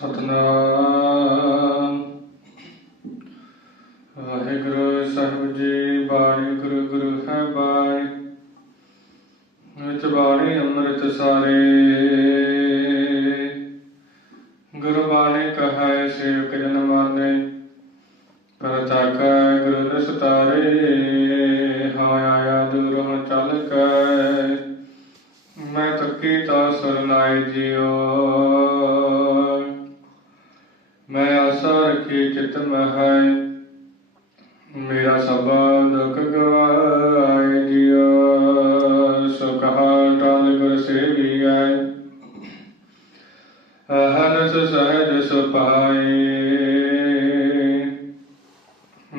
ਸਤਨਾਮ। ਵਾਹਿਗੁਰੂ ਸਾਹਿਬ ਜੀ ਬਾਣੀ ਗੁਰੂ ਗੁਰੂ ਹੈ ਬਾਣੀ ਵਿੱਚ ਬਾਣੀ ਅੰਮ੍ਰਿਤ ਸਾਰੇ। ਗੁਰਬਾਣੀ ਕਹੈ, ਸੇਵਕ ਜਨ ਮਾਨੇ ਪਰਤਾਕੈ ਗੁਰੂ ਨਸਤਾਰੇ ਹਾਂ ਆਇਆ ਦੂਰੋਂ ਚੱਲ ਕੇ। ਮੈਂ ਤੱਕੀ ਤਾ ਸਰਨਾਏ ਜਿਉ। ਰੱਖੀ ਚਿਤ ਮਹਿ ਮੇਰਾ ਸਭਾ ਦੁਖ ਗਵਾਏ ਜਿਉ ਸੋ ਕਹਾ ਟਾਲ ਗੁਰ ਸੇਵੀਐ। ਅਹਨਸ ਸਹਿਜ ਸੁਪਾਏ।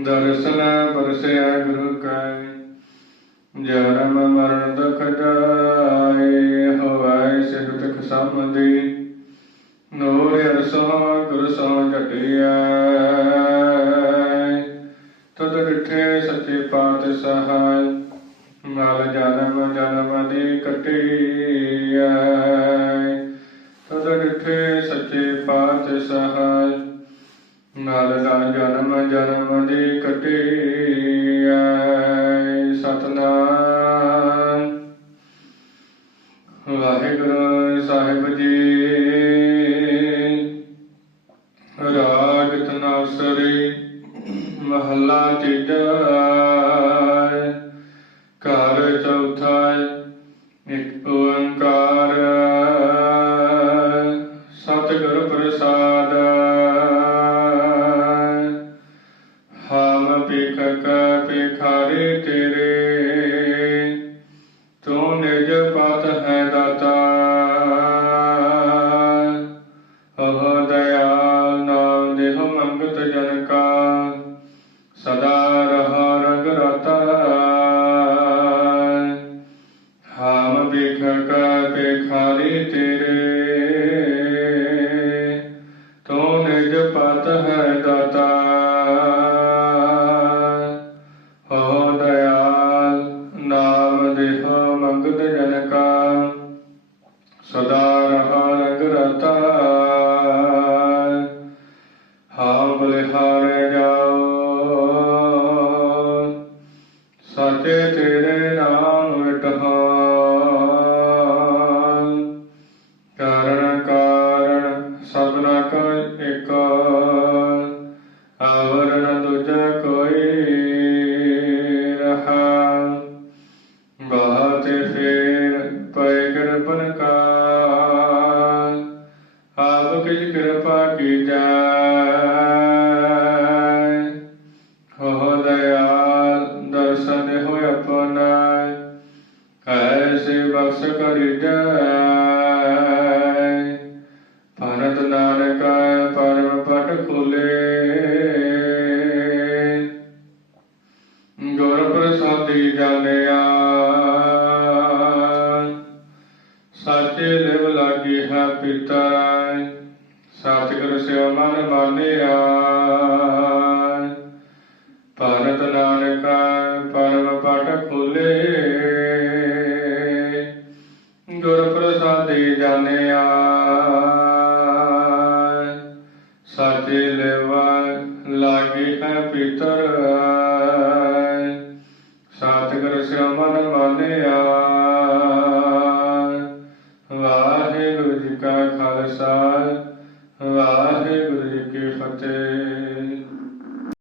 ਦਰਸ਼ਨ ਪਰਸਿਆ ਗੁਰੂ ਕੈ, ਜਨਮ ਮਰਨ ਦੁਖ ਜਾਏ ਹੋਵੈ ਸਿਰ ਤਖ ਸੰਬੰਧੀ। ਨੂਰ ਅਰਸੋ ਗੁਰ ਸੋ ਜਟਿਐ ਤਦ ਸੱਚੇ ਪਾਤਸ਼ਾਹ ਨਾਲ ਜਨਮ ਜਨਮ ਦੀ ਕਟਿਐ। ਤਦ ਡਿਠੇ ਸੱਚੇ ਪਾਤਸ਼ਾਹ ਨਾਲ ਦਾ ਜਨਮ ਜਨਮ ਦੀ ਕਟਿਐ। ਸਤਨਾਮ। ਵਾਹਿਗੁਰੂ ਸਾਹਿਬ ਜੀ। ਰਾਗ ਤਨਾਸਰੀ ਮਹੱਲਾ ਤੀਜਾ ਘਰ ਚੌਥਾ ਇੱਕ ਓੰਕਾਰ ਸਤਿਗੁਰ ਪ੍ਰਸਾਦ ਹਮ ਪੇਖਕ ਪੇਖਾਰੇ ਤੇਰੇ ਤੂੰ ਨਿਜ ਵੇਖਕ ਤੇਰੇ। ਤੂੰ ਨਿਜ ਪਤ ਹੈ ਦਾਤਾ। ਹੋ ਦਇਆਲ, ਨਾਮ ਦੇਹ ਮੰਗਤ ਜਨ ਕਾ ਸਦਾ ਰਹਾ ਰੰਗ ਰਤਾ। ਹਾਂ ਬਲਿਹਾਰੇ ਜਾਓ। ਪੈ ਕਿਰਪਨ ਆਪ ਕੀ ਕਿਰਪਾ ਕੀ ਜਾਏ ਹੋ ਦਇਆਲ ਦਰਸ਼ਨ ਹੋਇ ਆਪਣਾ ਐਸੇ ਬਖਸ਼ ਕਰੀ ਜਾਏ ਭਰਤ ਨਾਨਕ ਪਰਮ ਪਟ ਖੋਲੇ। ਸਾਚੇ ਲਿਵ ਲਾਗੇ ਹੈ ਪਿਤਾ ਸਤਿਗੁਰ ਸਿਓ ਮਨ ਮਾਨਿਆ ਭਾਰਤ ਨਾਨਕ ਪਰਮ ਪਟ ਖੁੱਲੇ ਗੁਰ ਪ੍ਰਸਾਦਿ ਜਾਣਿਆ ਸਾਚੇ ਲਿਵ ਲਾਗੇ ਹੈ ਪਿਤਰ casa